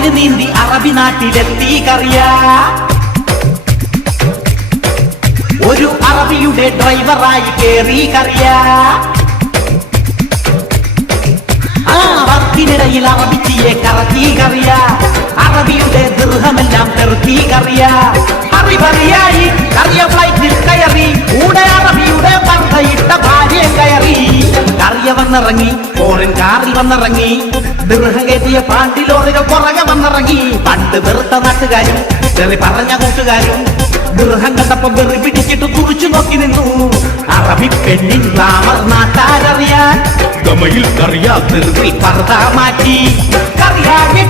കടല് നീന്തി അറബി നാട്ടിലെത്തി കറിയ. ഒരു അറബിയുടെ ഡ്രൈവറായി കേറി കറിയ. ആ വർക്കിനിടയിൽ അറബിച്ചിയെ കറക്കി കറിയ. അറബിയുടെ ദൃഹമെല്ലാം തെറുക്കി കറിയ. അറിവറിയായി കറിയ ഫ്ലൈറ്റിൽ കയറി. കൂടെ അറബിയുടെ പന്തയിട്ട ഭാര്യ കയറി. കറിയ വന്നിറങ്ങി, ഫോറിൻ കാറിൽ വന്നിറങ്ങി. ദൃഹം കയറ്റിയ പാണ്ടി ലോറികൾ പുറകെ വന്നിറങ്ങി. പണ്ട് വെറുത്ത നാട്ടുകാരും ചെറി പറഞ്ഞ കൂട്ടുകാരും ദൃഹം കണ്ടപ്പോ വെറി പിടിച്ചിട്ട് തുറിച്ചു നോക്കി നിന്നു. അറബി പെണ്ണിൻ ഗ്ലാമർ നാട്ടാരറിയാൻ ഗമയിൽ കറിയ തെറി പർദ്ദ മാറ്റി. കറിയാകെ